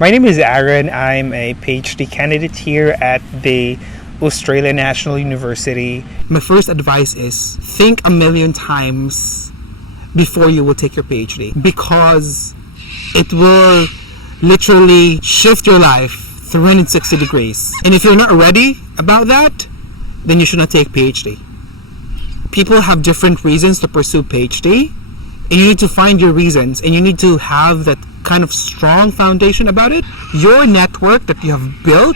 My name is Aron. I'm a PhD candidate here at the Australian National University. My first advice is think a million times before you will take your PhD, because it will literally shift your life 360 degrees. And if you're not ready about that, then you should not take PhD. People have different reasons to pursue PhD, and you need to find your reasons, and you need to have that kind of strong foundation about it. Your network that you have built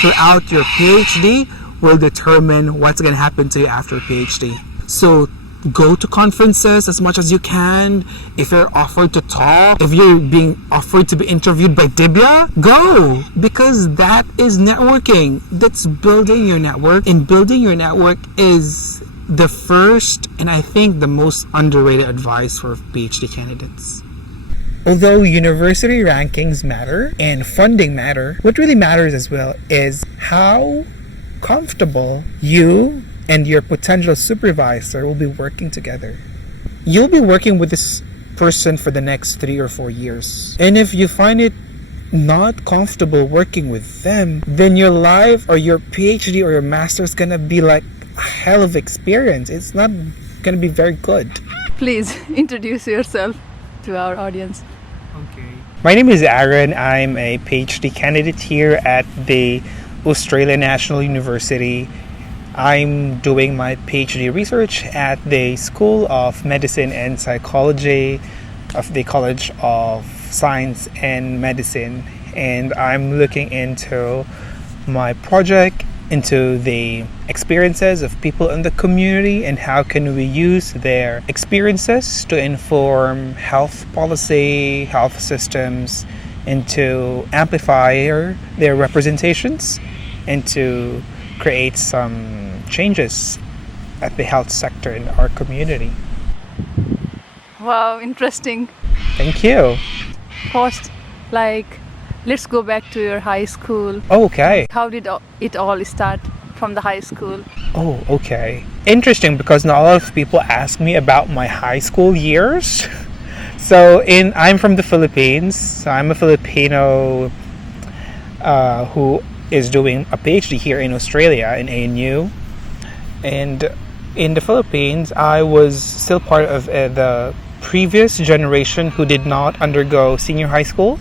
throughout your PhD will determine what's going to happen to you after PhD. So go to conferences as much as you can. If you're offered to talk, if you're being offered to be interviewed by Dibia, go, because that is networking. That's building your network, and building your network is the first and I think the most underrated advice for PhD candidates. Although university rankings matter and funding matter, what really matters as well is how comfortable you and your potential supervisor will be working together. You'll be working with this person for the next 3 or 4 years. And if you find it not comfortable working with them, then your life or your PhD or your master's is gonna be like a hell of experience. It's not gonna be very good. Please introduce yourself to our audience. Okay. My name is Aron. I'm a PhD candidate here at the Australian National University. I'm doing my PhD research at the School of Medicine and Psychology of the College of Science and Medicine, and I'm looking into my project into the experiences of people in the community and how can we use their experiences to inform health policy, health systems, and to amplify their representations and to create some changes at the health sector in our community. Wow, interesting. Thank you. First, let's go back to your high school. Okay. How did it all start from the high school? Oh, okay. Interesting, because not a lot of people ask me about my high school years. I'm from the Philippines. So I'm a Filipino who is doing a PhD here in Australia in ANU. And in the Philippines, I was still part of the previous generation who did not undergo senior high school.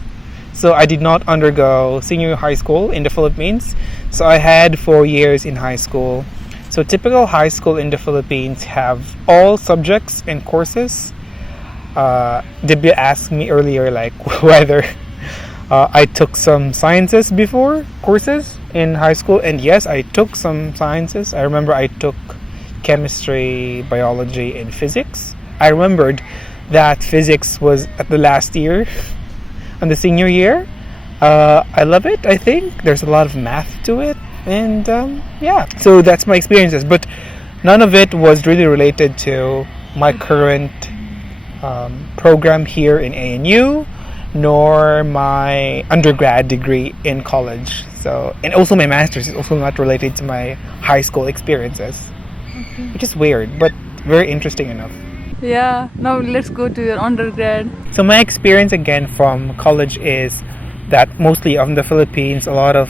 So I did not undergo senior high school in the Philippines. So I had 4 years in high school. So typical high school in the Philippines have all subjects and courses. Dibia asked me earlier whether I took some sciences before courses in high school, and yes, I took some sciences. I remember I took chemistry, biology, and physics. I remembered that physics was at the last year, on the senior year. I love it. I think there's a lot of math to it, and so that's my experiences, but none of it was really related to my current program here in ANU, nor my undergrad degree in college. And also my master's is also not related to my high school experiences, which is weird, but very interesting enough. Yeah, now let's go to your undergrad. So my experience again from college is that mostly in the Philippines, a lot of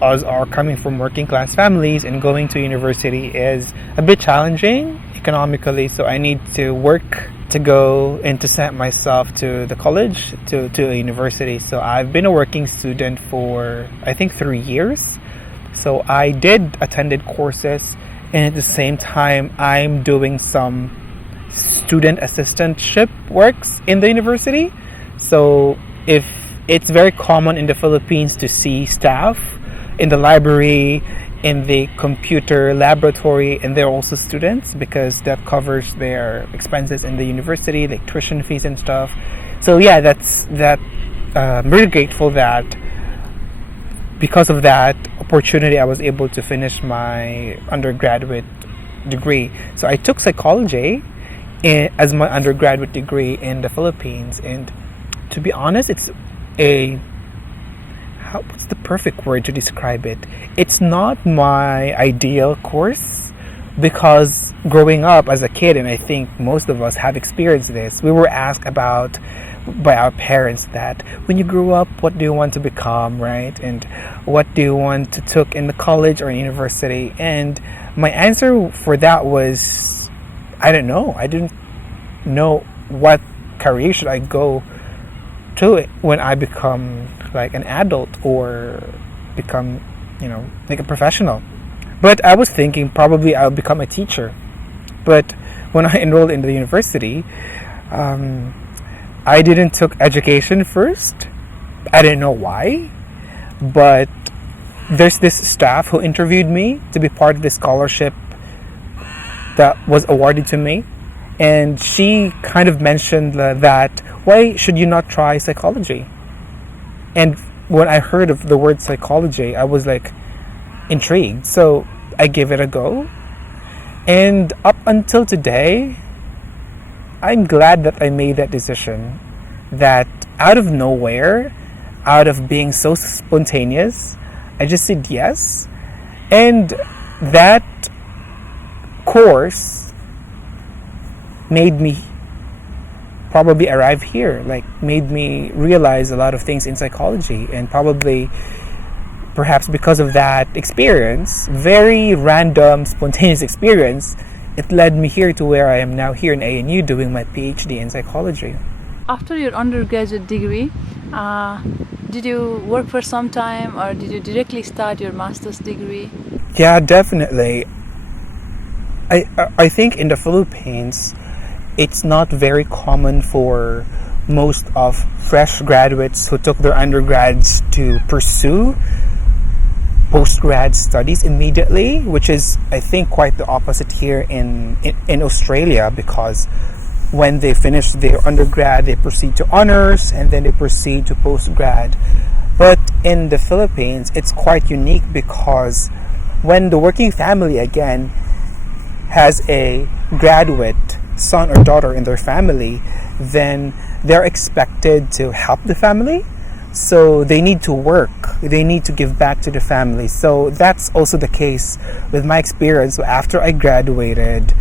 us are coming from working class families, and going to university is a bit challenging economically. So I need to work to go and to send myself to the college, to a university. So I've been a working student for I think 3 years. So I did attended courses, and at the same time I'm doing some student assistantship works in the university. So if it's very common in the Philippines to see staff in the library, in the computer laboratory, and they're also students, because that covers their expenses in the university, like tuition fees and stuff. So yeah, I'm really grateful that because of that opportunity I was able to finish my undergraduate degree. So I took psychology as my undergraduate degree in the Philippines, and to be honest, it's what's the perfect word to describe it? It's not my ideal course, because growing up as a kid, and I think most of us have experienced this, we were asked about by our parents that when you grow up, what do you want to become, right? And what do you want to take in the college or university? And my answer for that was, I don't know. I didn't know what career should I go to it when I become like an adult or become, like a professional. But I was thinking probably I'll become a teacher. But when I enrolled in the university, I didn't took education first. I didn't know why, but there's this staff who interviewed me to be part of the scholarship that was awarded to me, and she kind of mentioned that why should you not try psychology? And when I heard of the word psychology, I was like intrigued. So I gave it a go, and up until today, I'm glad that I made that decision, that out of nowhere, out of being so spontaneous, I just said yes. And that course made me probably arrive here, like made me realize a lot of things in psychology, and probably perhaps because of that experience, very random, spontaneous experience, it led me here to where I am now here in ANU doing my PhD in psychology. After your undergraduate degree, did you work for some time, or did you directly start your master's degree? Yeah, definitely. I think in the Philippines, it's not very common for most of fresh graduates who took their undergrads to pursue postgrad studies immediately, which is, I think, quite the opposite here in Australia, because when they finish their undergrad, they proceed to honors and then they proceed to postgrad. But in the Philippines, it's quite unique because when the working family, again, has a graduate son or daughter in their family, then they're expected to help the family. So they need to work. They need to give back to the family. So that's also the case with my experience. So after I graduated,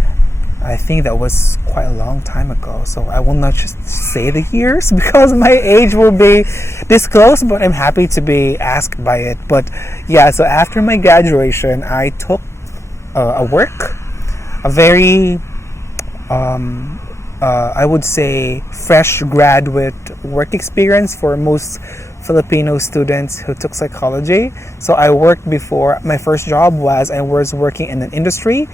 I think that was quite a long time ago. So I will not just say the years because my age will be disclosed, but I'm happy to be asked by it. But yeah, so after my graduation, I took a very I would say fresh graduate work experience for most Filipino students who took psychology. So I worked before. My first job I was working in an industry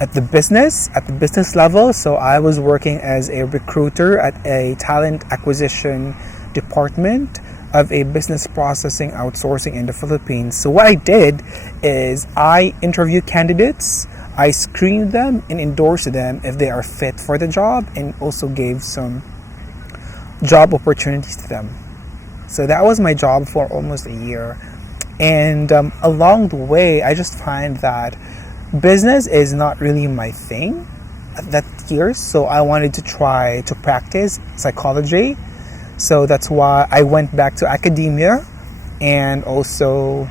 at the business level. So I was working as a recruiter at a talent acquisition department of a business processing outsourcing in the Philippines. So what I did is I interviewed candidates, I screened them and endorsed them if they are fit for the job, and also gave some job opportunities to them. So that was my job for almost a year. And along the way, I just find that business is not really my thing at that year. So I wanted to try to practice psychology. So that's why I went back to academia and also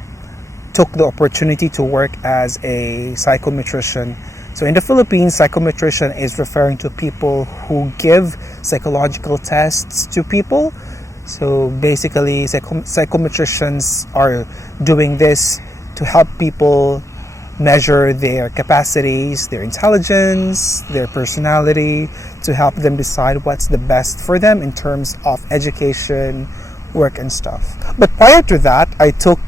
took the opportunity to work as a psychometrician. So in the Philippines, psychometrician is referring to people who give psychological tests to people. So basically, psychometricians are doing this to help people measure their capacities, their intelligence, their personality, to help them decide what's the best for them in terms of education, work, and stuff. But prior to that, I took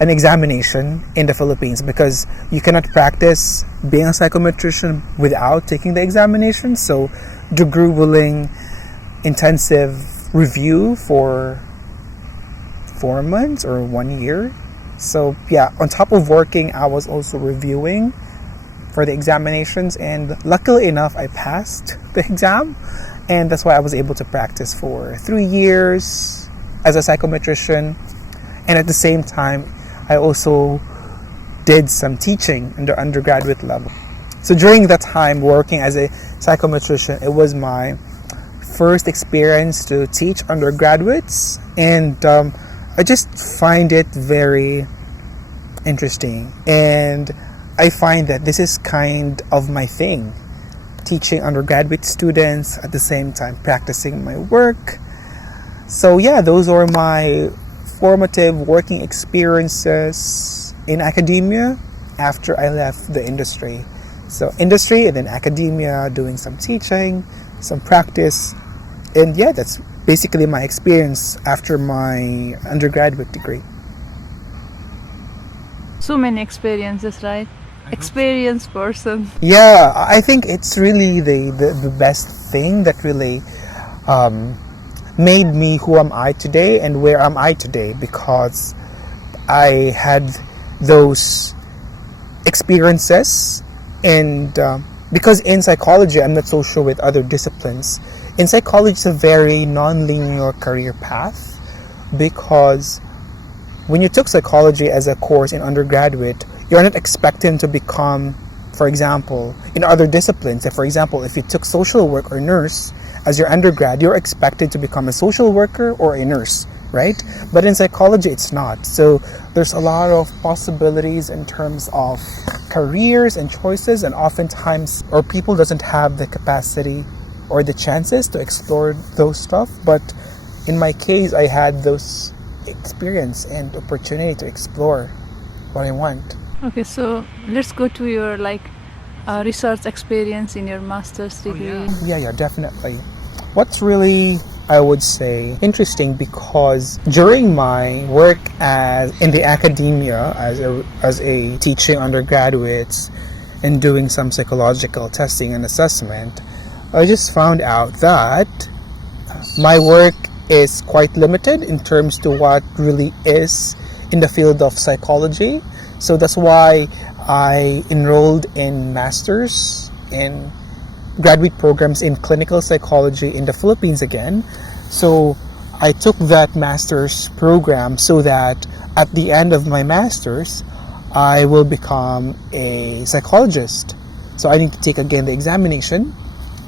an examination in the Philippines because you cannot practice being a psychometrician without taking the examination. So the grueling, intensive review for 4 months or 1 year. So yeah, on top of working, I was also reviewing for the examinations, and luckily enough, I passed the exam, and that's why I was able to practice for 3 years as a psychometrician. And at the same time, I also did some teaching in the undergraduate level. So during that time working as a psychometrician, it was my first experience to teach undergraduates, and I just find it very interesting. And I find that this is kind of my thing, teaching undergraduate students at the same time practicing my work. So yeah, those are my formative working experiences in academia after I left the industry. So industry and then academia, doing some teaching, some practice. And yeah, that's basically my experience after my undergraduate degree. So many experiences, right? Experienced person. Yeah, I think it's really the best thing that really made me who am I today and where am I today, because I had those experiences. And because in psychology, I'm not so sure with other disciplines. In psychology, it's a very non-linear career path, because when you took psychology as a course in undergraduate, you're not expecting to become, for example, in other disciplines. For example, if you took social work or nurse as your undergrad, you're expected to become a social worker or a nurse, right? But in psychology, it's not. So there's a lot of possibilities in terms of careers and choices, and oftentimes, or people doesn't have the capacity or the chances to explore those stuff. But in my case, I had those experience and opportunity to explore what I want. Okay, so let's go to your research experience in your master's degree. Yeah, definitely. What's really, I would say, interesting, because during my work in the academia as a teaching undergraduates and doing some psychological testing and assessment, I just found out that my work is quite limited in terms to what really is in the field of psychology. So that's why I enrolled in master's in graduate programs in clinical psychology in the Philippines again. So I took that master's program so that at the end of my master's, I will become a psychologist. So I need to take again the examination,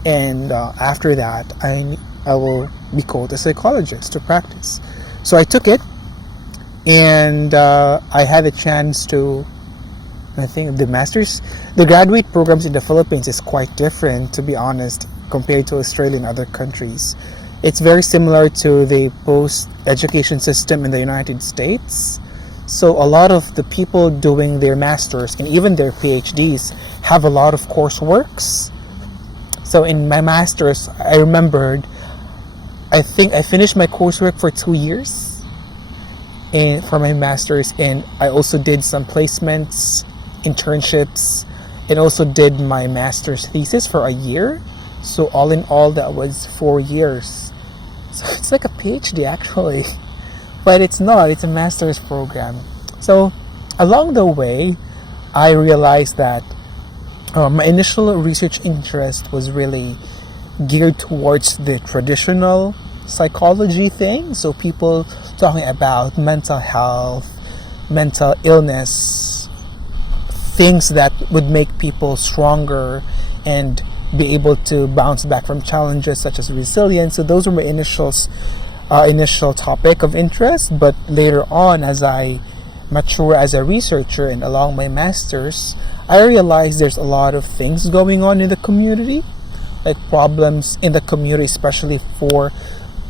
and after that, I will be called a psychologist to practice. So I took it, and I had a chance to, I think the graduate programs in the Philippines is quite different, to be honest, compared to Australia and other countries. It's very similar to the post-education system in the United States. So a lot of the people doing their masters and even their PhDs have a lot of courseworks. So in my masters, I remembered, I think I finished my coursework for 2 years for my masters, and I also did some placements, internships, and also did my master's thesis for a year. So all in all, that was 4 years. So it's like a PhD actually, but it's not, it's a master's program. So along the way, I realized that my initial research interest was really geared towards the traditional psychology thing. So people talking about mental health, mental illness, things that would make people stronger and be able to bounce back from challenges such as resilience. So those were my initial topic of interest. But later on, as I mature as a researcher and along my masters, I realized there's a lot of things going on in the community, like problems in the community, especially for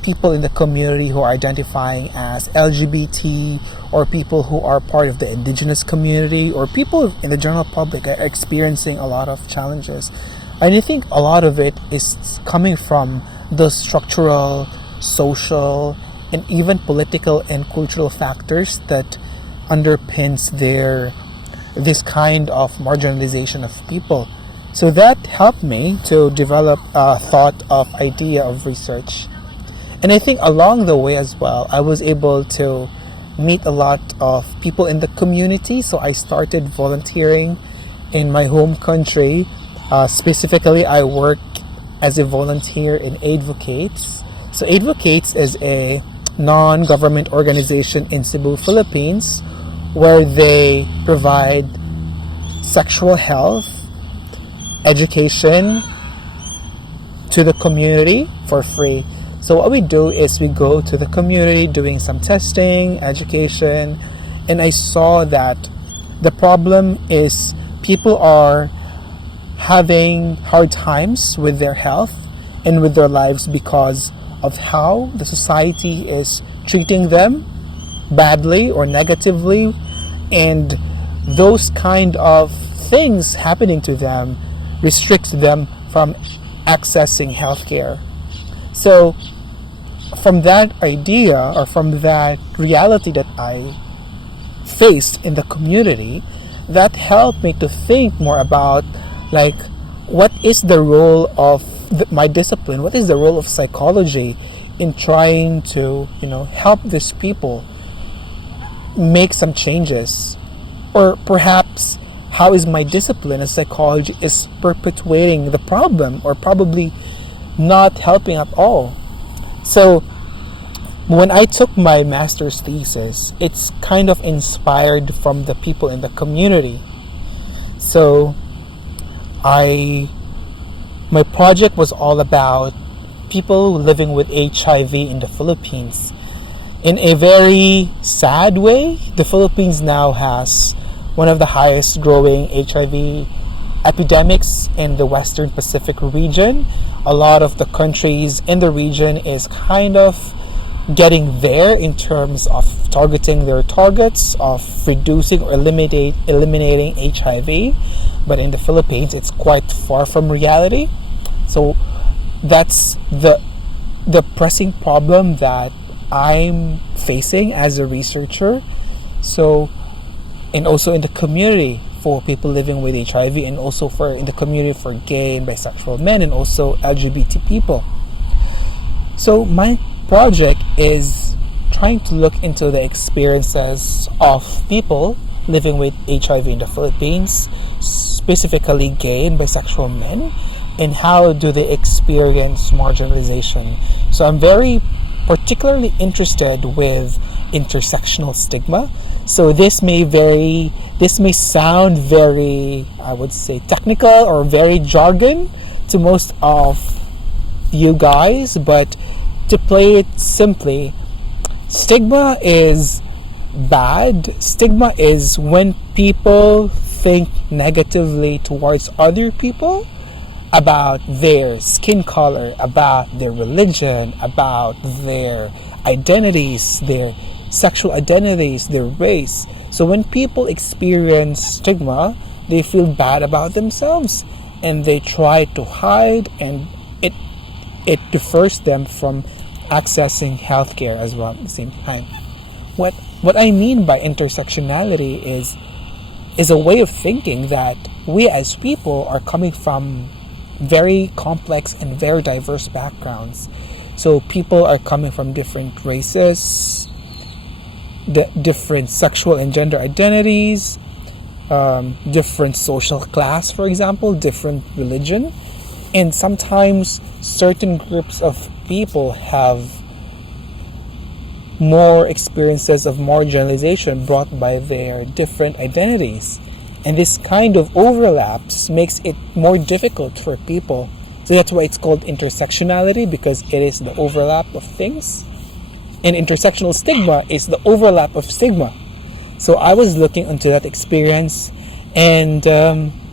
people in the community who are identifying as LGBT, or people who are part of the indigenous community, or people in the general public are experiencing a lot of challenges. And I think a lot of it is coming from the structural, social, and even political and cultural factors that underpins this kind of marginalization of people. So that helped me to develop a idea of research. And I think along the way as well, I was able to meet a lot of people in the community. So I started volunteering in my home country. Specifically, I work as a volunteer in Advocates. So Advocates is a non-government organization in Cebu, Philippines, where they provide sexual health, education to the community for free. So what we do is we go to the community doing some testing, education, and I saw that the problem is people are having hard times with their health and with their lives because of how the society is treating them badly or negatively, and those kind of things happening to them restricts them from accessing healthcare. So from that idea, or from that reality that I faced in the community, that helped me to think more about, like, what is the role of my discipline, what is the role of psychology in trying to, help these people make some changes, or perhaps how is my discipline as psychology is perpetuating the problem, or probably not helping at all. So when I took my master's thesis, it's kind of inspired from the people in the community. So my project was all about people living with HIV in the Philippines. In a very sad way, the Philippines now has one of the highest growing HIV epidemics in the Western Pacific region. A lot of the countries in the region is kind of getting there in terms of targeting their targets of reducing or eliminating HIV. But in the Philippines, it's quite far from reality. So that's the pressing problem that I'm facing as a researcher. So, and also in the community for people living with HIV, and also in the community for gay and bisexual men, and also LGBT people. So my project is trying to look into the experiences of people living with HIV in the Philippines, specifically gay and bisexual men, and how do they experience marginalization. So I'm very particularly interested with intersectional stigma. So this may sound very, I would say, technical or very jargon to most of you guys, but to play it simply, stigma is bad. Stigma is when people think negatively towards other people about their skin color, about their religion, about their identities, their sexual identities, their race. So when people experience stigma, they feel bad about themselves and they try to hide, and it defers them from accessing healthcare as well at the same time. What I mean by intersectionality is a way of thinking that we as people are coming from very complex and very diverse backgrounds. So people are coming from different races, different sexual and gender identities, different social class, for example, different religion. And sometimes certain groups of people have more experiences of marginalization brought by their different identities. And this kind of overlaps makes it more difficult for people. So that's why it's called intersectionality, because it is the overlap of things. And intersectional stigma is the overlap of stigma. So I was looking into that experience, and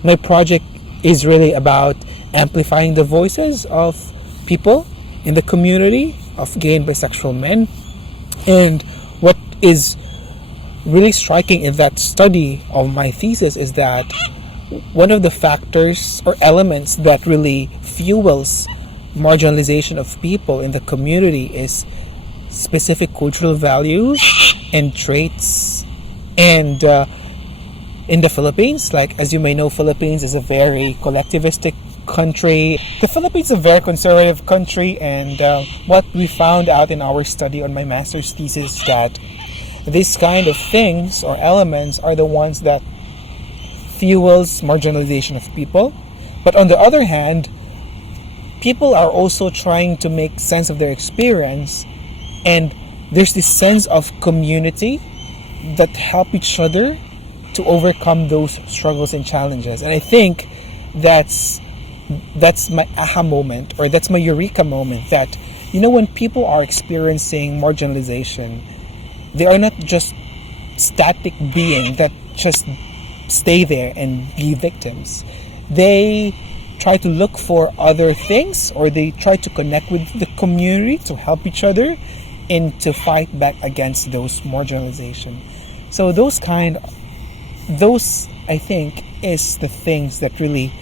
my project is really about amplifying the voices of people in the community of gay and bisexual men. And what is really striking in that study of my thesis is that one of the factors or elements that really fuels marginalization of people in the community is specific cultural values and traits. And in the Philippines, like as you may know, Philippines is a very collectivistic country. The Philippines is a very conservative country, and what we found out in our study on my master's thesis that these kind of things or elements are the ones that fuels marginalization of people. But on the other hand, people are also trying to make sense of their experience, and there's this sense of community that help each other to overcome those struggles and challenges. And I think that's my aha moment, or that's my eureka moment, that when people are experiencing marginalization, they are not just static being that just stay there and be victims. They try to look for other things, or they try to connect with the community to help each other and to fight back against those marginalization. So those I think is the things that really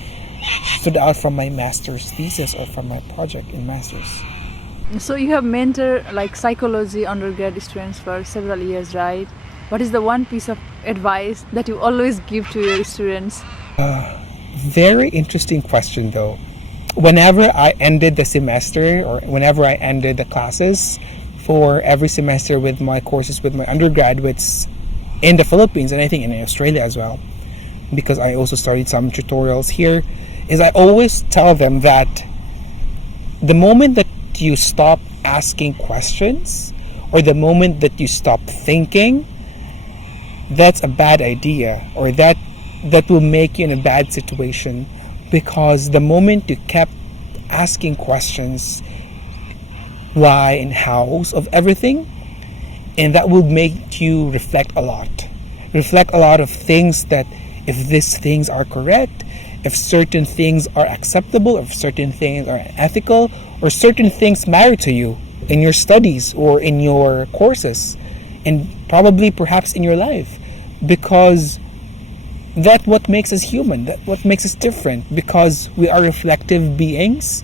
stood out from my master's thesis or from my project in master's. So you have mentored like psychology undergrad students for several years, right? What is the one piece of advice that you always give to your students? Very interesting question though. Whenever I ended the semester or whenever I ended the classes for every semester with my courses with my undergraduates in the Philippines, and I think in Australia as well, because I also started some tutorials here, is I always tell them that the moment that you stop asking questions or the moment that you stop thinking, that's a bad idea, or that will make you in a bad situation, because the moment you kept asking questions, why and hows of everything, and that will make you reflect a lot of things, that if these things are correct, if certain things are acceptable, if certain things are ethical, or certain things matter to you in your studies or in your courses, and probably perhaps in your life, because that's what makes us human, that's what makes us different, because we are reflective beings.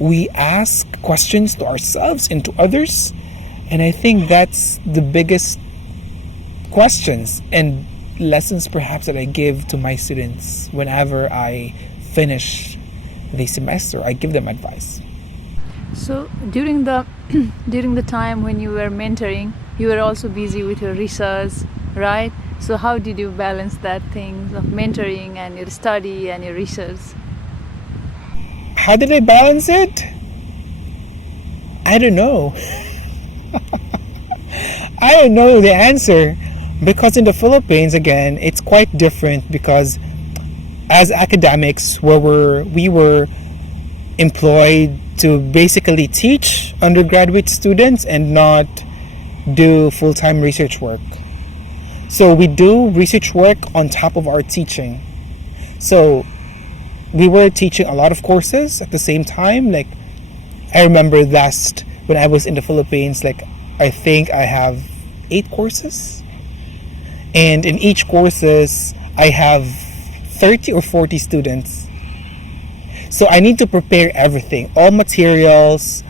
We ask questions to ourselves and to others, and I think that's the biggest questions and lessons perhaps that I give to my students whenever I finish the semester. I give them advice. So during the during the time when you were mentoring, you were also busy with your research, right? So how did you balance that thing of mentoring and your study and your research? How did I balance it? I don't know. I don't know the answer, because in the Philippines, again, it's quite different, because as academics, we were employed to basically teach undergraduate students and not do full-time research work. So we do research work on top of our teaching. So we were teaching a lot of courses at the same time. Like, I remember last when I was in the Philippines, like, I think I have 8 courses, and in each courses I have 30 or 40 students. So I need to prepare everything, all materials,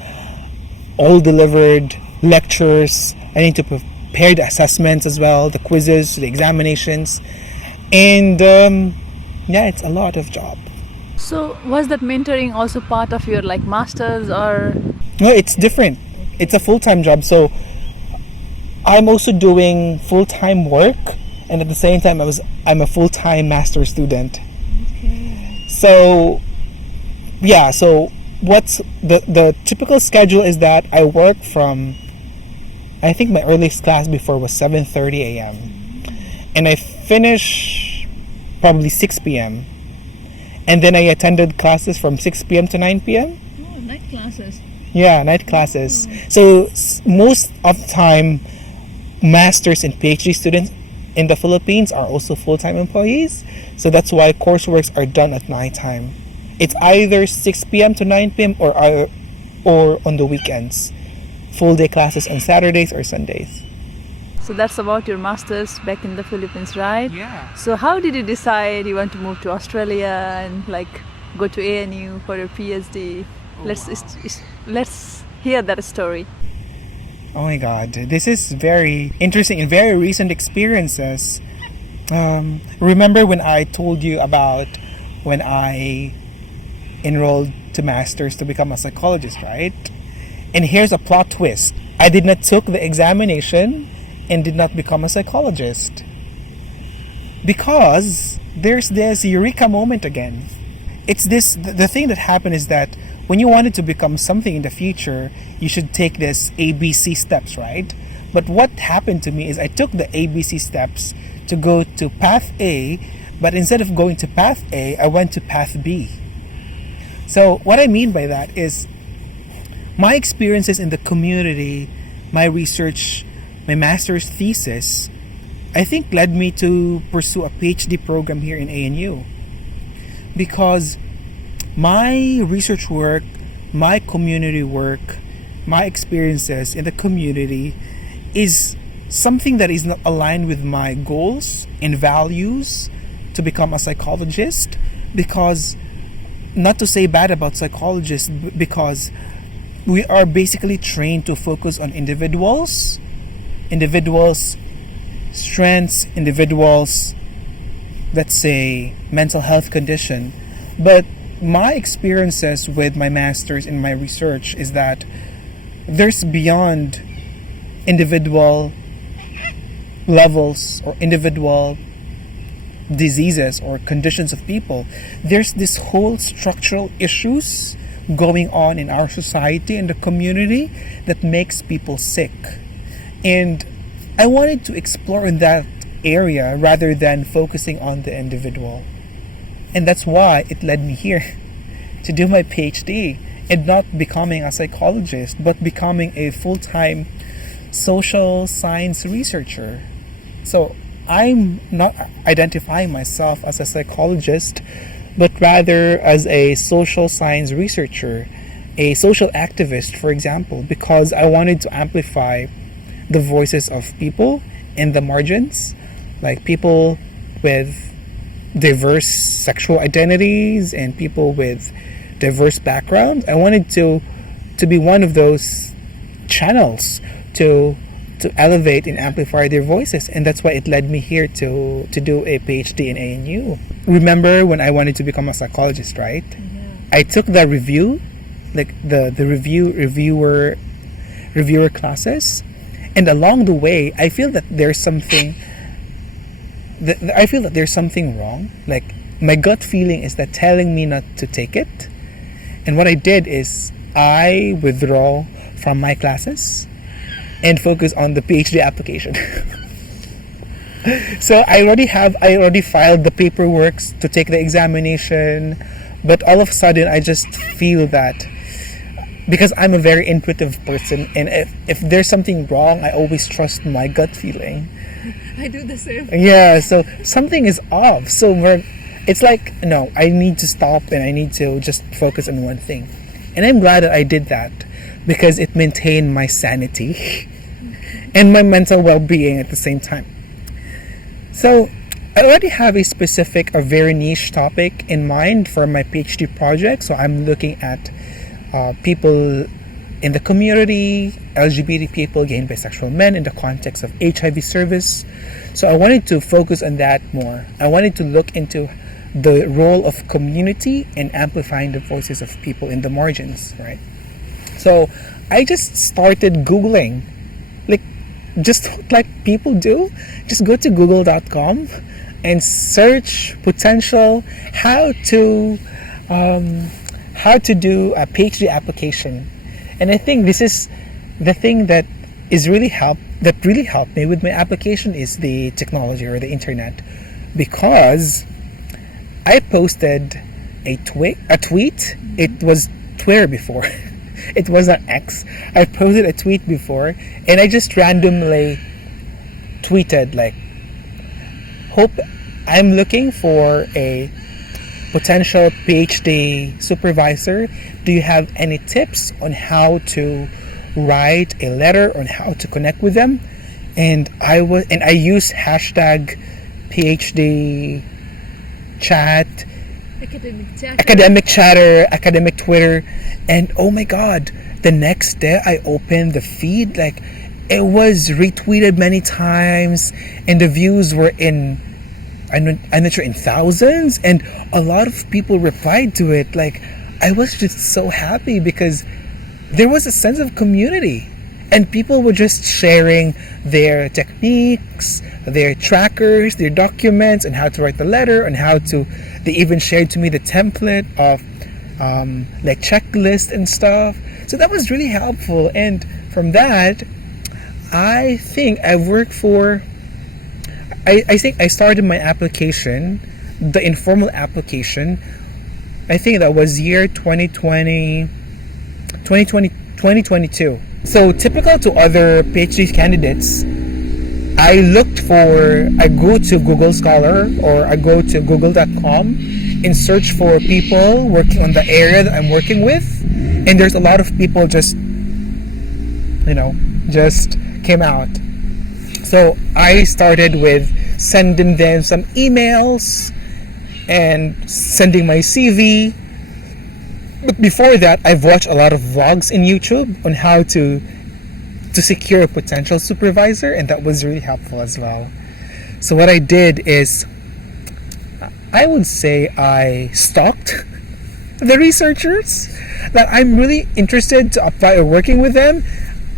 all delivered lectures. I need to prepare the assessments as well, the quizzes, the examinations, and yeah, it's a lot of job. So was that mentoring also part of your like masters, or? No, it's different. It's a full-time job. So I'm also doing full-time work, and at the same time I'm a full-time master student. Okay. So yeah, so what's the typical schedule is that I work from, I think my earliest class before was 7:30 a.m. and I finish probably 6 p.m. and then I attended classes from 6 p.m. to 9 p.m. Oh, night classes. Yeah, night classes. So most of the time, masters and PhD students in the Philippines are also full-time employees. So that's why courseworks are done at nighttime. It's either 6 p.m. to 9 p.m. or on the weekends. Full day classes on Saturdays or Sundays. So that's about your masters back in the Philippines, right? Yeah. So how did you decide you want to move to Australia and like go to ANU for your PhD? Let's hear that story. Oh my God, this is very interesting and very recent experiences. Remember when I told you about when I enrolled to masters to become a psychologist, right? And here's a plot twist. I did not took the examination and did not become a psychologist, because there's this eureka moment again. It's this, the thing that happened is that when you wanted to become something in the future, you should take this ABC steps, right? But what happened to me is I took the ABC steps to go to path A, but instead of going to path A, I went to path B. So what I mean by that is my experiences in the community, my research, my master's thesis I think led me to pursue a PhD program here in ANU, because my research work, my community work, my experiences in the community is something that is not aligned with my goals and values to become a psychologist. Because, not to say bad about psychologists, because we are basically trained to focus on individuals strengths, individuals, let's say, mental health condition. But my experiences with my master's in my research is that there's beyond individual levels or individual diseases or conditions of people. There's this whole structural issues going on in our society and the community that makes people sick. And I wanted to explore in that area rather than focusing on the individual. And that's why it led me here to do my PhD and not becoming a psychologist, but becoming a full-time social science researcher. So I'm not identifying myself as a psychologist, but rather as a social science researcher, a social activist, for example, because I wanted to amplify the voices of people in the margins, like people with diverse sexual identities and people with diverse backgrounds. I wanted to be one of those channels to elevate and amplify their voices, and that's why it led me here to do a PhD in ANU. Remember when I wanted to become a psychologist, right? I took the review, like the reviewer classes, and along the way I feel that there's something wrong. Like, my gut feeling is that telling me not to take it. And what I did is I withdraw from my classes and focus on the PhD application. So I already filed the paperwork to take the examination, but all of a sudden I just feel that, because I'm a very intuitive person, and if there's something wrong, I always trust my gut feeling. I do the same. Yeah, so something is off. So it's like, no, I need to stop and I need to just focus on one thing. And I'm glad that I did that, because it maintained my sanity and my mental well-being at the same time. So I already have a specific or very niche topic in mind for my PhD project. So I'm looking at people in the community, LGBT people, gay and bisexual men in the context of HIV service. So I wanted to focus on that more. I wanted to look into the role of community in amplifying the voices of people in the margins, right? So I just started Googling, just like people do. Just go to google.com and search potential how to do a PhD application. And I think this is the thing that really helped me with my application is the technology or the internet, because I posted a tweet. It was Twitter before. It was not X. I posted a tweet before, and I just randomly tweeted like, I'm looking for a potential PhD supervisor. Do you have any tips on how to write a letter, on how to connect with them? And I used hashtag PhD chat, academic chatter, academic Twitter, and oh my god, the next day I opened the feed, like, it was retweeted many times, and the views were I'm not sure, in thousands, and a lot of people replied to it. Like, I was just so happy because there was a sense of community, and people were just sharing their techniques, their trackers, their documents, and how to write the letter, and they even shared to me the template of like checklist and stuff. So that was really helpful, and from that, I think I started my application, the informal application. I think that was year 2022. So typical to other PhD candidates, I go to Google Scholar, or I go to google.com and search for people working on the area that I'm working with, and there's a lot of people just came out. So I started with sending them some emails and sending my CV. But before that, I've watched a lot of vlogs in YouTube on how to secure a potential supervisor, and that was really helpful as well. So what I did is, I would say I stalked the researchers that I'm really interested to apply or working with them.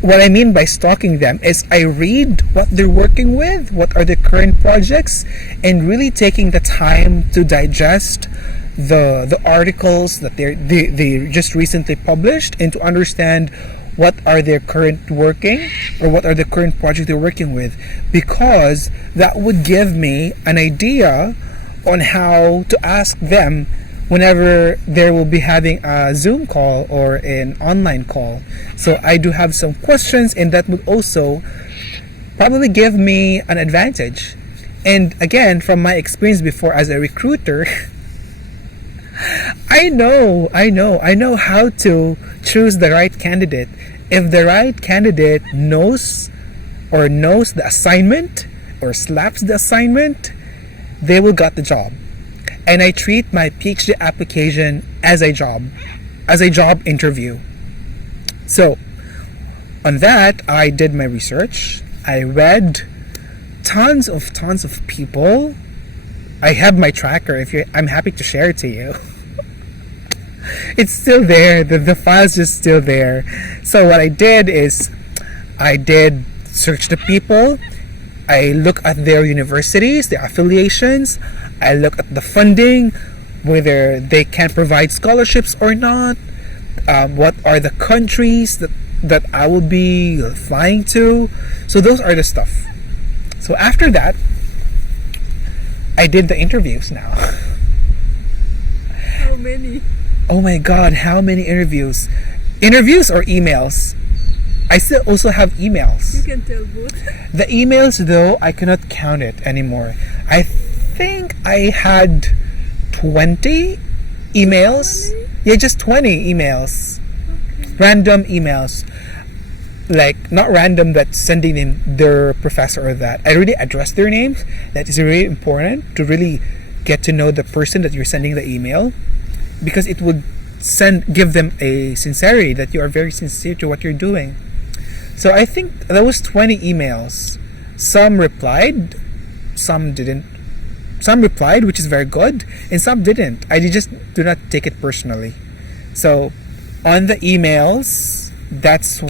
What I mean by stalking them is I read what they're working with, what are the current projects, and really taking the time to digest the articles that they just recently published, and to understand what are their current working, or what are the current projects they're working with, because that would give me an idea on how to ask them whenever they will be having a Zoom call or an online call. So I do have some questions, and that would also probably give me an advantage. And again, from my experience before as a recruiter, I know how to choose the right candidate. If the right candidate knows the assignment, or slaps the assignment, they will get the job. And I treat my PhD application as a job interview. So on that, I did my research. I read tons of people. I have my tracker. I'm happy to share it to you. It's still there. The file's just still there. So what I did is, I did search the people. I look at their universities, their affiliations. I look at the funding, whether they can provide scholarships or not. What are the countries that I will be flying to? So those are the stuff. So after that, I did the interviews now. How many? Oh my God, how many interviews? Interviews or emails? I still also have emails. You can tell both. The emails, though, I cannot count it anymore. I think I had 20 emails. 20? Yeah, just 20 emails. Okay. Random emails. Like, not random that sending them their professor or that. I really address their names. That is really important, to really get to know the person that you're sending the email, because it would give them a sincerity that you are very sincere to what you're doing. So I think there was 20 emails. Some replied, some didn't. Some replied, which is very good, and some didn't. I just do not take it personally. So on the emails, that's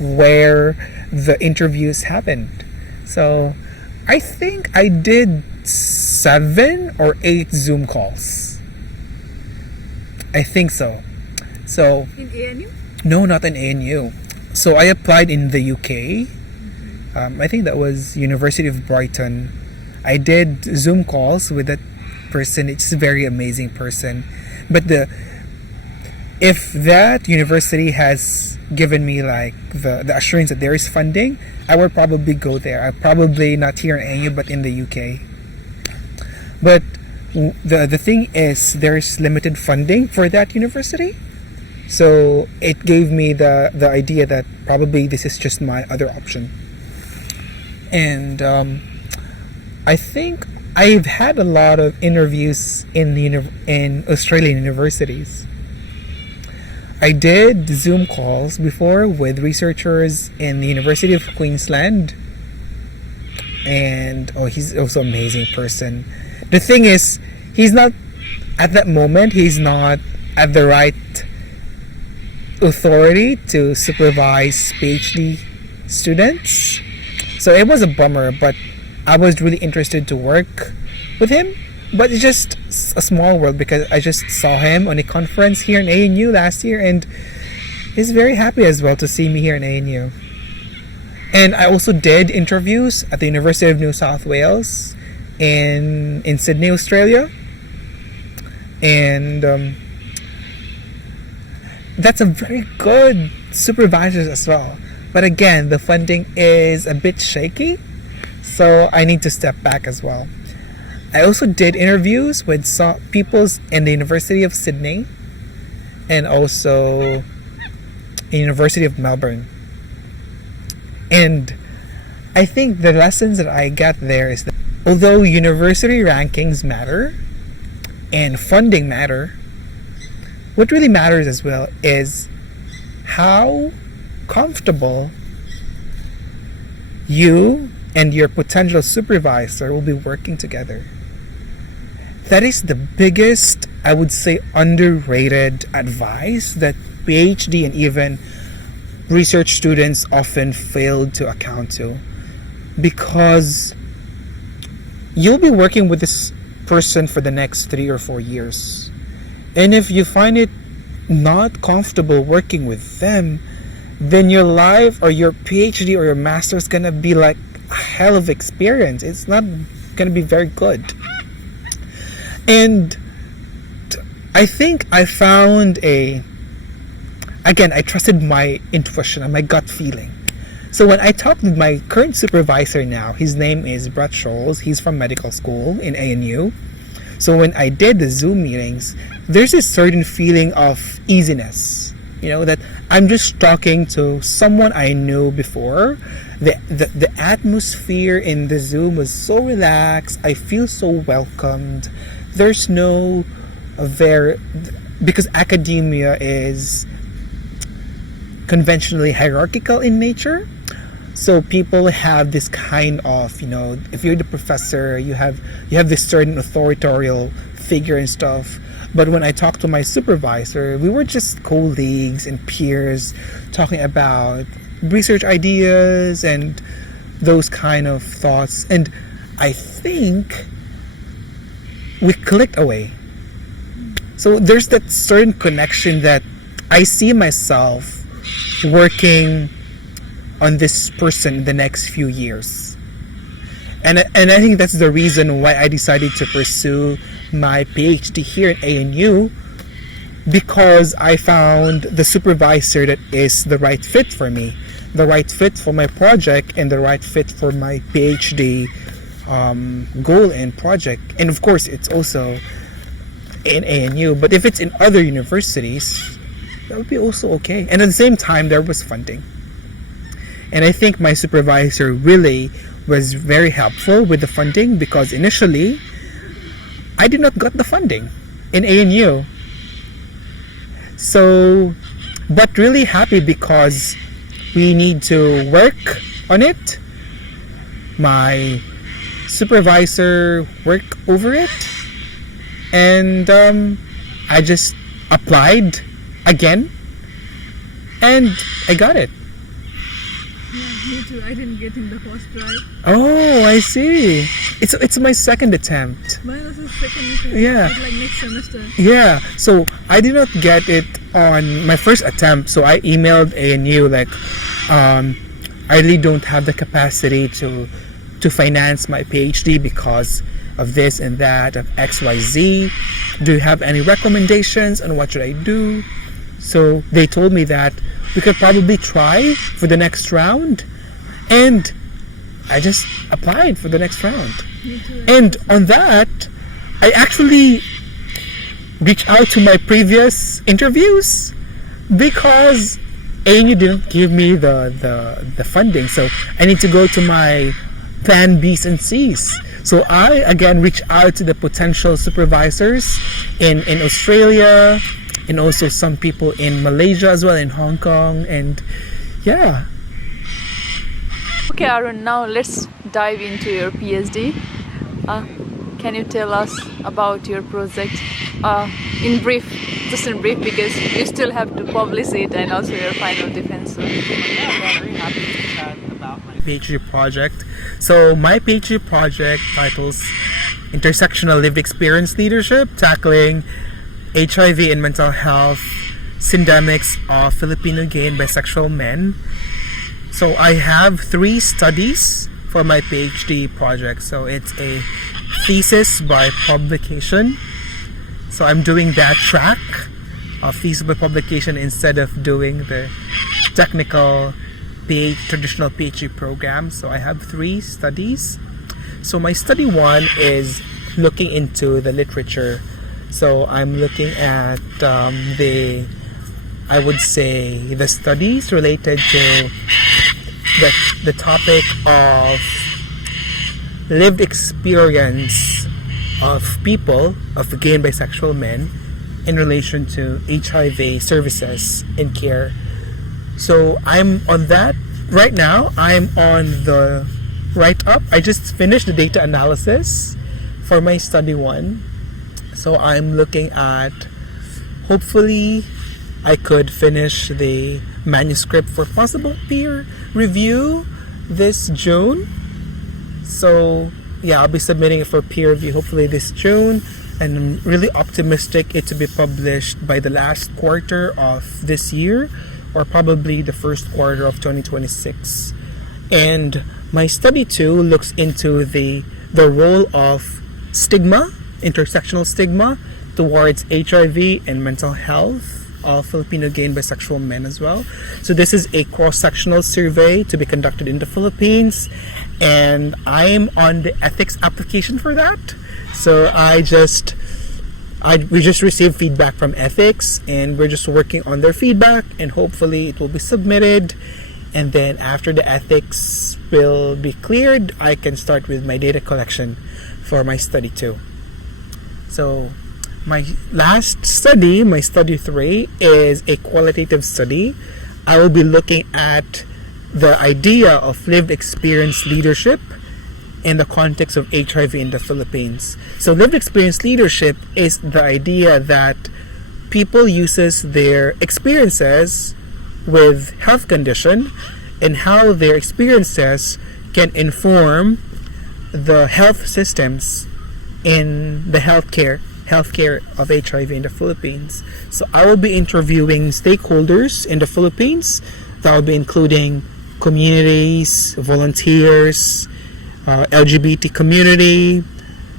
where the interviews happened. So I think I did 7 or 8 Zoom calls. I think so. So In ANU? no, not in ANU. So I applied in the UK. I think that was University of Brighton. I did Zoom calls with that person. It's a very amazing person. But if that university has given me like the assurance that there is funding, I would probably go there. I probably not here in ANU, but in the UK. But the thing is, there's limited funding for that university. So it gave me the idea that probably this is just my other option. And I think I've had a lot of interviews in Australian universities. I did Zoom calls before with researchers in the University of Queensland. And he's also an amazing person. The thing is, he's not at that moment, he's not at the right authority to supervise PhD students. So it was a bummer, but I was really interested to work with him. But it's just a small world, because I just saw him on a conference here in ANU last year, and he's very happy as well to see me here in ANU. And I also did interviews at the University of New South Wales in Sydney, Australia. And that's a very good supervisor as well. But again, the funding is a bit shaky. So I need to step back as well. I also did interviews with some people in the University of Sydney and also the University of Melbourne. And I think the lessons that I got there is that although university rankings matter and funding matter, what really matters as well is how comfortable you and your potential supervisor will be working together. That is the biggest, I would say, underrated advice that PhD and even research students often fail to account to. Because you'll be working with this person for the next 3 or 4 years. And if you find it not comfortable working with them, then your life or your PhD or your master is gonna be like a hell of experience. It's not gonna be very good. And I think I found I trusted my intuition and my gut feeling. So when I talked with my current supervisor now, his name is Brett Scholes. He's from medical school in ANU. So when I did the Zoom meetings, there's a certain feeling of easiness. That I'm just talking to someone I knew before. The atmosphere in the Zoom was so relaxed. I feel so welcomed. There's no because academia is conventionally hierarchical in nature. So people have this kind of, if you're the professor, you have this certain authoritarian figure and stuff. But when I talked to my supervisor, we were just colleagues and peers talking about research ideas and those kind of thoughts. And I think we clicked away. So there's that certain connection that I see myself working on this person in the next few years. And I think that's the reason why I decided to pursue my PhD here at ANU, because I found the supervisor that is the right fit for me, the right fit for my project, and the right fit for my PhD goal and project. And of course, it's also in ANU, but if it's in other universities, that would be also okay. And at the same time, there was funding. And I think my supervisor really was very helpful with the funding, because initially, I did not get the funding in ANU. So, but really happy because we need to work on it. My supervisor worked over it. And I just applied again. And I got it. Me too. I didn't get in the first try. Oh, I see. It's my second attempt. Mine was the second attempt. Yeah. Like next semester. Yeah. So I did not get it on my first attempt. So I emailed ANU like, I really don't have the capacity to finance my PhD because of this and that, of XYZ. Do you have any recommendations on what should I do? So they told me that we could probably try for the next round. And I just applied for the next round. Me too. And on that, I actually reached out to my previous interviews because ANU didn't give me the funding. So I need to go to my plan B's and C's. So I again reached out to the potential supervisors in Australia, and also some people in Malaysia as well, in Hong Kong, and yeah. Okay, Aron, now let's dive into your PhD. Can you tell us about your project in brief, just in brief, because you still have to publish it and also your final defense. So. Yeah, I'm very happy to chat about my PhD project. So my PhD project titles Intersectional Lived Experience Leadership, tackling HIV and mental health syndemics of Filipino gay and bisexual men. So I have 3 studies for my PhD project. So it's a thesis by publication. So I'm doing that track of thesis by publication instead of doing the technical traditional PhD program. So I have 3 studies. So my study 1 is looking into the literature. So I'm looking at I would say the studies related to the topic of lived experience of people, of gay and bisexual men, in relation to HIV services and care. So I'm on that right now. I'm on the write-up. I just finished the data analysis for my study 1. So I'm looking at, hopefully I could finish the manuscript for possible peer review this June. So yeah, I'll be submitting it for peer review hopefully this June, and I'm really optimistic it to be published by the last quarter of this year, or probably the first quarter of 2026. And my study 2 looks into the role of stigma, intersectional stigma, towards HIV and mental health of Filipino gay and bisexual men as well. So this is a cross-sectional survey to be conducted in the Philippines, and I'm on the ethics application for that. So we just received feedback from ethics, and we're just working on their feedback, and hopefully it will be submitted. And then after the ethics will be cleared, I can start with my data collection for my study 2. So my last study, my study 3, is a qualitative study. I will be looking at the idea of lived experience leadership in the context of HIV in the Philippines. So lived experience leadership is the idea that people uses their experiences with health condition and how their experiences can inform the health systems in the healthcare of HIV in the Philippines. So I will be interviewing stakeholders in the Philippines. That will be including communities, volunteers, LGBT community,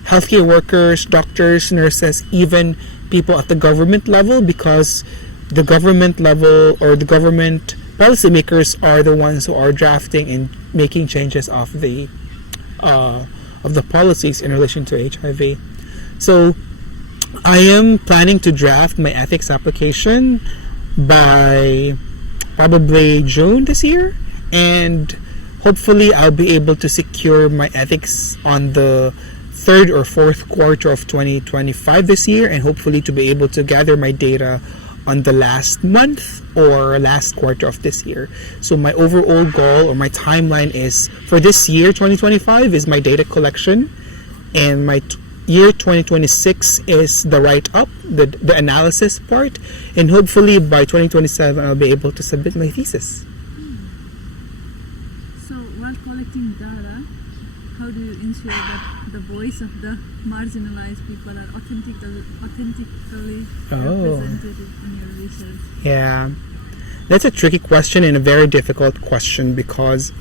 healthcare workers, doctors, nurses, even people at the government level, because the government level or the government policymakers are the ones who are drafting and making changes of the policies in relation to HIV. So I am planning to draft my ethics application by probably June this year, and hopefully I'll be able to secure my ethics on the 3rd or 4th quarter of 2025 this year, and hopefully to be able to gather my data on the last month or last quarter of this year. So my overall goal or my timeline is for this year 2025 is my data collection, and my year 2026 is the write-up, the analysis part, and hopefully by 2027 I'll be able to submit my thesis. So while collecting data, how do you ensure that the voice of the marginalized people are authentically represented in your research? Yeah, that's a tricky question and a very difficult question, because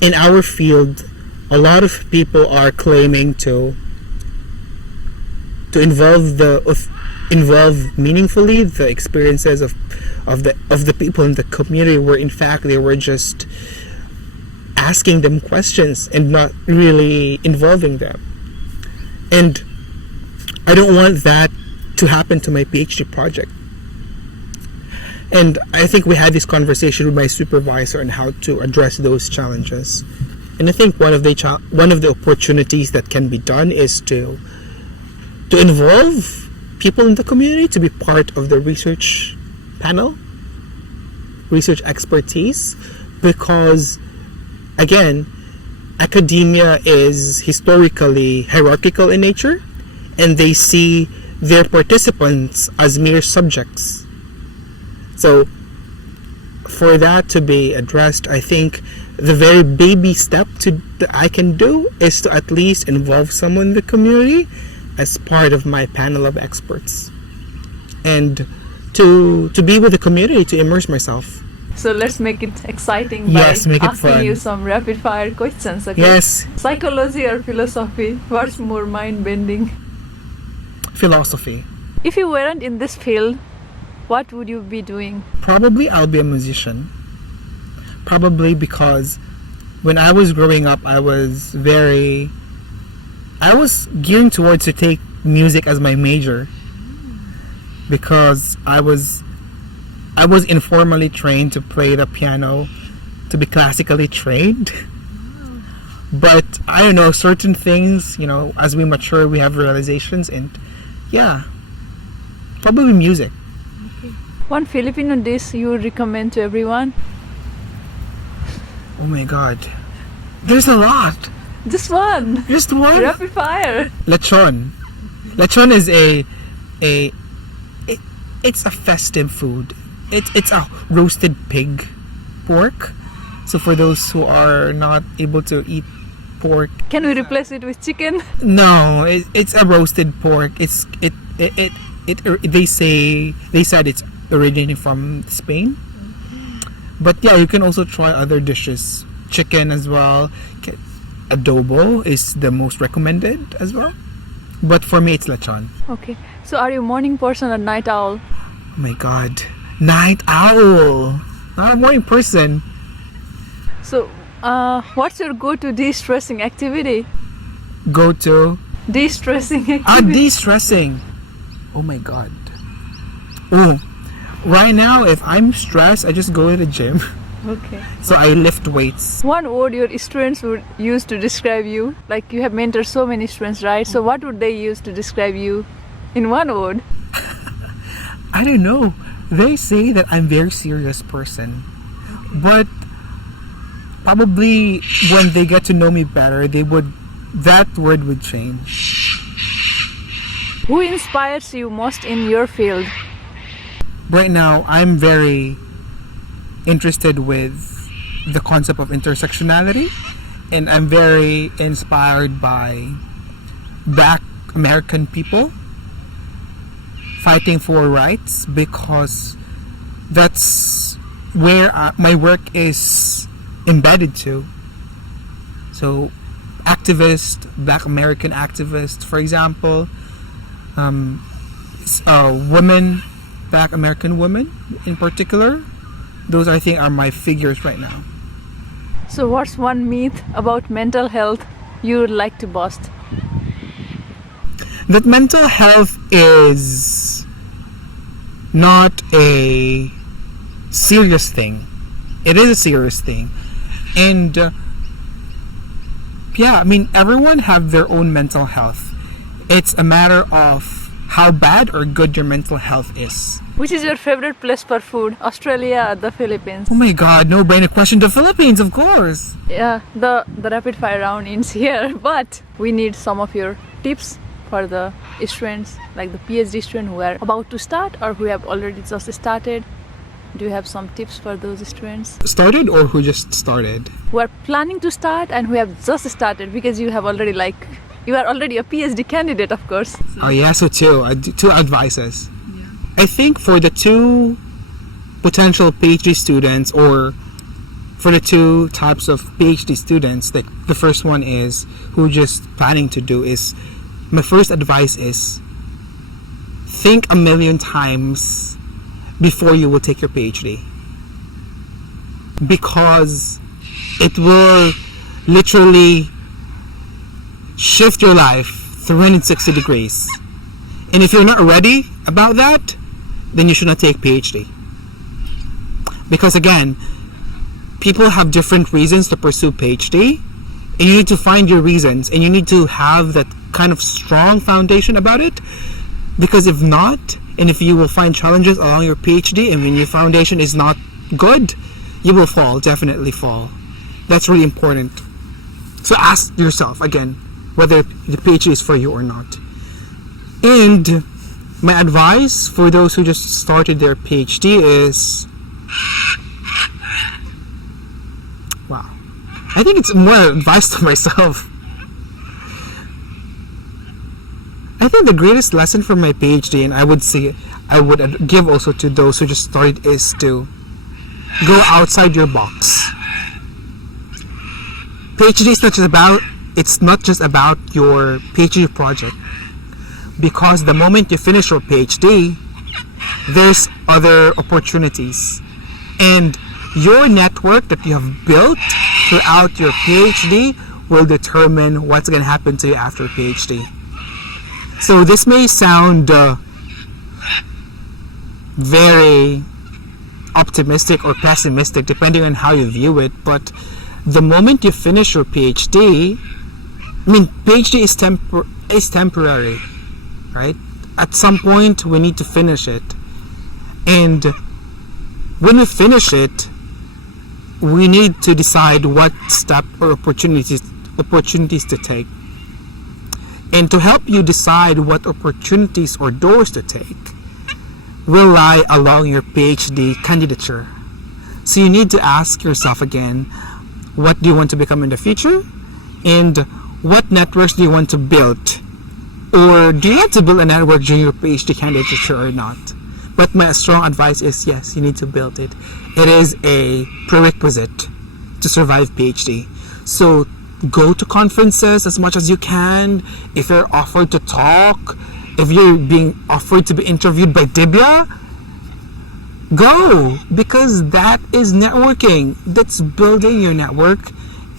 in our field a lot of people are claiming to involve meaningfully the experiences of the people in the community, where in fact they were just asking them questions and not really involving them. And I don't want that to happen to my PhD project. And I think we had this conversation with my supervisor on how to address those challenges. And I think one of the opportunities that can be done is to involve people in the community to be part of the research panel, research expertise, because again, academia is historically hierarchical in nature, and they see their participants as mere subjects. So for that to be addressed, I think the very baby step that I can do is to at least involve someone in the community as part of my panel of experts, and to be with the community, to immerse myself. So let's make it exciting by asking you some rapid fire questions, okay? Yes. Psychology or philosophy? What's more mind-bending? Philosophy. If you weren't in this field, what would you be doing? Probably I'll be a musician. probably because when I was growing up, I was gearing towards to take music as my major because I was informally trained to play the piano, to be classically trained. But I don't know, certain things, as we mature, we have realizations, and yeah, probably music. One Filipino dish you would recommend to everyone? Oh my god, there's a lot. Just one. Just one. Rapid fire. Lechon. Lechon is it's a festive food. It's a roasted pig pork. So for those who are not able to eat pork, can we replace it with chicken? no, it's a roasted pork. They said it's originating from Spain. But yeah, you can also try other dishes. Chicken as well. Adobo is the most recommended as well. But for me, it's lechon. Okay. So are you a morning person or night owl? Oh my god. Night owl. Not a morning person. So what's your go-to de-stressing activity? Go to? De-stressing activity. De-stressing. Oh my god. Oh. Right now, if I'm stressed, I just go to the gym. Okay. So I lift weights. One word your students would use to describe you. Like you have mentored so many students, right? So what would they use to describe you in one word? I don't know. They say that I'm a very serious person. But probably when they get to know me better, that word would change. Who inspires you most in your field? Right now, I'm very interested with the concept of intersectionality, and I'm very inspired by Black American people fighting for rights, because that's where my work is embedded to. So Black American activists, for example, women, Black American women in particular, those I think are my figures right now. So what's one myth about mental health you would like to bust? That mental health is not a serious thing. It is a serious thing. And everyone have their own mental health. It's a matter of how bad or good your mental health is. Which is your favorite place for food? Australia or the Philippines? Oh my god, no brainer question. The Philippines, of course. Yeah, the rapid fire round ends here, but we need some of your tips for the students, like the PhD students who are about to start or who have already just started. Do you have some tips for those students? Started or who just started? Who are planning to start and who have just started, because you are already a PhD candidate, of course. Oh yeah, so two advices. Yeah. I think for the two potential PhD students, or for the two types of PhD students, the first one is who just planning to do is, my first advice is think a million times before you will take your PhD, because it will literally shift your life 360 degrees. And if you're not ready about that, then you should not take PhD. Because again, people have different reasons to pursue PhD, and you need to find your reasons, and you need to have that kind of strong foundation about it. Because if not, and if you will find challenges along your PhD, and when your foundation is not good, you will definitely fall. That's really important. So ask yourself again whether the PhD is for you or not. And my advice for those who just started their PhD is, wow, I think it's more advice to myself. I think the greatest lesson from my PhD, and I would give also to those who just started, is to go outside your box. PhD is not just about your PhD project, because the moment you finish your PhD, there's other opportunities, and Your network that you have built throughout your PhD will determine what's going to happen to you after PhD. So this may sound very optimistic or pessimistic depending on how you view it, but the moment you finish your PhD, PhD is temporary, right? At some point we need to finish it, and when we finish it, we need to decide what step or opportunities to take. And to help you decide what opportunities or doors to take will lie along your PhD candidature. So you need to ask yourself again, what do you want to become in the future? And what networks do you want to build? Or do you want to build a network during your PhD candidature or not? But my strong advice is yes, you need to build it. It is a prerequisite to survive PhD. So go to conferences as much as you can. If you're offered to talk, if you're being offered to be interviewed by Dibia, go, because that is networking. That's building your network.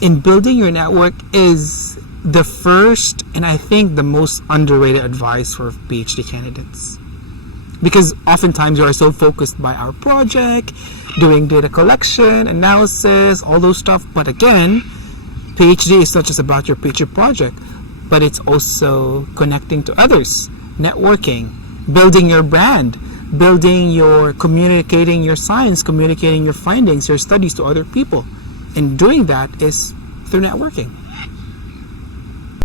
And building your network is the first and I think the most underrated advice for PhD candidates. Because oftentimes we are so focused by our project, doing data collection, analysis, all those stuff. But again, PhD is not just about your PhD project, but it's also connecting to others, networking, building your brand, communicating your science, communicating your findings, your studies to other people. And doing that is through networking.